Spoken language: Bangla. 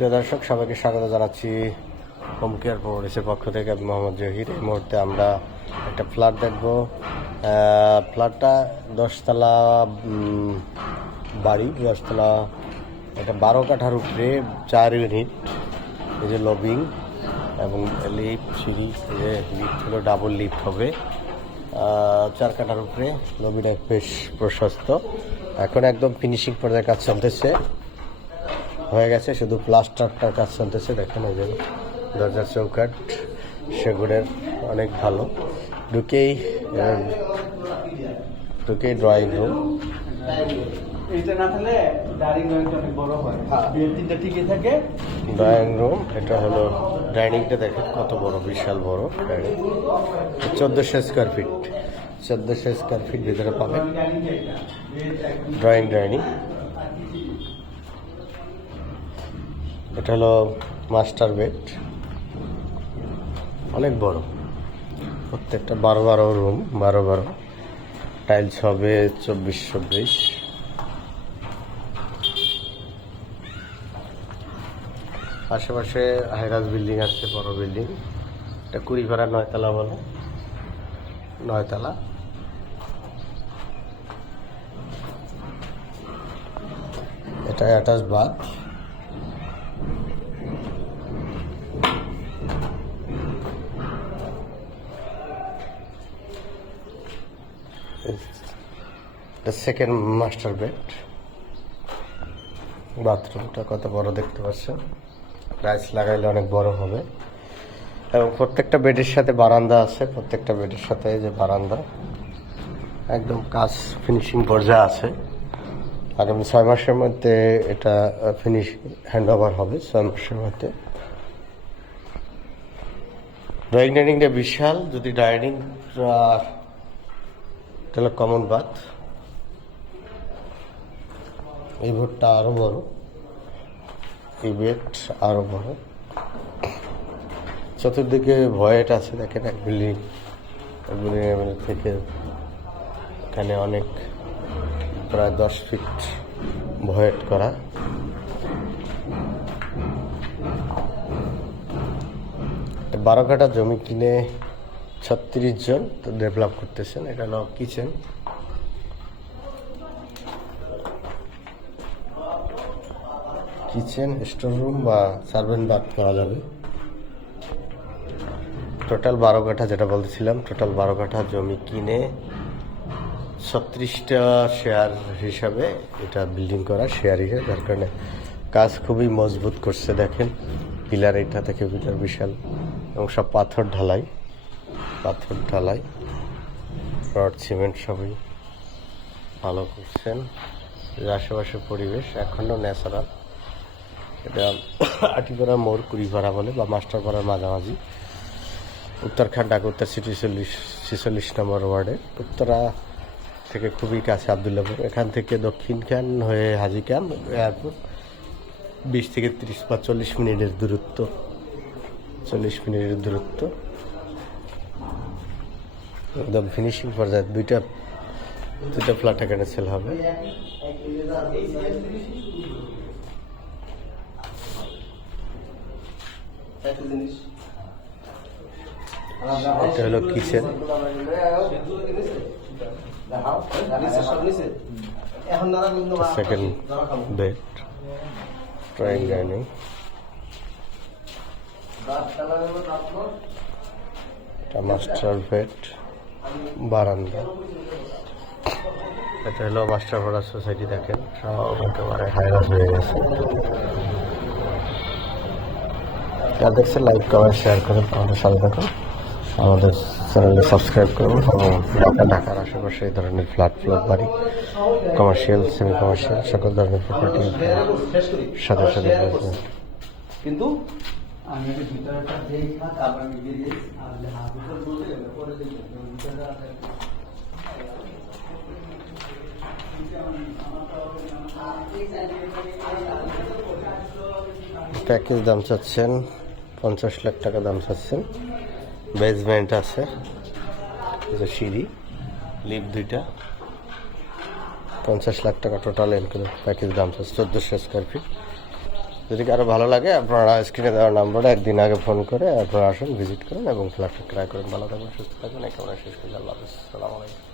প্রিয় দর্শক, সবাইকে স্বাগত জানাচ্ছি হোম কেয়ার প্রোভাইডার্সের পক্ষ থেকে। আমি মোহাম্মদ জহির, এই মুহূর্তে আমরা একটা ফ্ল্যাট দেখব। ফ্ল্যাটটা দশতলা বাড়ি, দশতলা, এটা বারো কাঠার উপরে, চার ইউনিট, এই যে লবিং এবং লিফট, সিঁড়ি, এই যে লিফট হলো, ডাবল লিফট হবে। চার কাঠার উপরে, লবিটা বেশ প্রশস্ত। এখন একদম ফিনিশিং পর্যায়ে কাজ চলতেছে। হয়ে গেছে শুধু প্লাস্টারটার কাজ চলতেছে দেখেন এই যে দরজার চৌকাট সেগুনের অনেক ভালো। ঢুকেই ঢুকেই ড্রয়িং রুম ড্রয়িং রুম এটা হলো ডাইনিংটা দেখেন কত বড় বিশাল বড় ডাইনিং চোদ্দোশো স্কোয়ার ফিট চোদ্দোশো স্কোয়ার ফিট ভিতরে পাবেন। একদম ড্রয়িং ডাইনিং এটা হলো মাস্টার বেড। অনেক বড়। প্রত্যেকটা বারো বারো রুম, বারো বারো। টাইলস হবে চব্বিশ চব্বিশ আশেপাশে হাইরাজ বিল্ডিং আছে, বড় বিল্ডিং। এটা কুড়িপাড়া নয়তলা বলে। নয়তলা। এটা attach bath. Second master bed বাথরুমটা কত বড় দেখতে পাচ্ছেন? টাইলস লাগাইলে অনেক বড় হবে। এবং প্রত্যেকটা বেডের সাথে বারান্দা আছে, প্রত্যেকটা বেডের সাথে যে বারান্দা। একদম কাজ ফিনিশিং পর্যায়ে আছে। আগামী ছয় মাসের মধ্যে এটা ফিনিশ হ্যান্ড ওভার হবে ছয় মাসের মধ্যে। ড্রয়িং ডাইনিংটা বিশাল, যদি ডাইনিং তাহলে কমন বাথ এই ভোটটা আরও বড়। এই বেড আরও বড়। চতুর্দিকে ভয়েট আছে, দেখেন এক বিল্ডিং এক বিল্ডিং থেকে এখানে অনেক, প্রায় দশ ফিট ভয়েট করা। বারো কাঠা জমি কিনে ছত্রিশ জন তো ডেভেলপ করতেছেন, এটা হলো কিচেন কিচেন স্টোর রুম বা সার্ভেন্ট বাথ করা যাবে? টোটাল বারো কাঠা যেটা বলতেছিলাম টোটাল বারো কাঠা জমি কিনে ছত্রিশটা শেয়ার হিসাবে এটা বিল্ডিং করা শেয়ার হিসেবে যার কারণে কাজ খুবই মজবুত করছে, দেখেন পিলার এটা থেকে পিলার বিশাল, এবং সব পাথর ঢালাই। পাথর ঢালাই, রড, সিমেন্ট সবই ভালো করছেন। আশেপাশের পরিবেশ এখনও ন্যাচারাল। এটা আটিপাড়া মোড় কুড়িপাড়া বলে বা মাস্টারপাড়ার মাঝামাঝি। উত্তরখান ঢাকা উত্তর সিটি চল্লিশ, ছেচল্লিশ নম্বর ওয়ার্ডে। উত্তরা থেকে খুবই কাছে আবদুল্লাপুর। এখান থেকে দক্ষিণ খান হয়ে হাজি খান এয়ারপোর্ট। বিশ থেকে তিরিশ বা চল্লিশ মিনিটের দূরত্ব। চল্লিশ মিনিটের দূরত্ব। একদম ফিনিশিং পর্যায়ে দুইটা দুইটা ফ্ল্যাট এখানে সেল হবে। এটা হলো kitchen second bed drawing dining master bed বারান্দা। এটা হলো মাস্টার ভাড়া সোসাইটি দেখেন। সব একেবারে হাইরাস হয়ে গেছে। যা দেখছেন লাইক কমেন্ট শেয়ার করুন আমাদের সাথে থাকুন। আমাদের চ্যানেলে সাবস্ক্রাইব করুন এবং ঢাকা ঢাকার আশেপাশে এই ধরনের ফ্ল্যাট ফ্লোর বাড়ি কমার্শিয়াল সেমি কমার্শিয়াল সকল ধরনের প্রপার্টি সাথে সাথে কিন্তু প্যাকেজ দাম চাচ্ছেন, পঞ্চাশ লাখ টাকা দাম চাচ্ছেন। বেসমেন্ট আছে। সিঁড়ি লিফট দুইটা। পঞ্চাশ লাখ টাকা টোটাল ইনক্লুড প্যাকেজ দাম চাচ্ছে, চোদ্দোশো স্কোয়ার ফিট যদি কারও ভালো লাগে, আপনারা স্ক্রিনে দেওয়ার নাম্বারে একদিন আগে ফোন করে আপনারা আসুন ভিজিট করেন এবং ফ্ল্যাটটা ক্রয় করেন। ভালো থাকবেন সুস্থ থাকবেন কামনা শেষ করি আল্লাহ হাফিজ। আলাইকুম।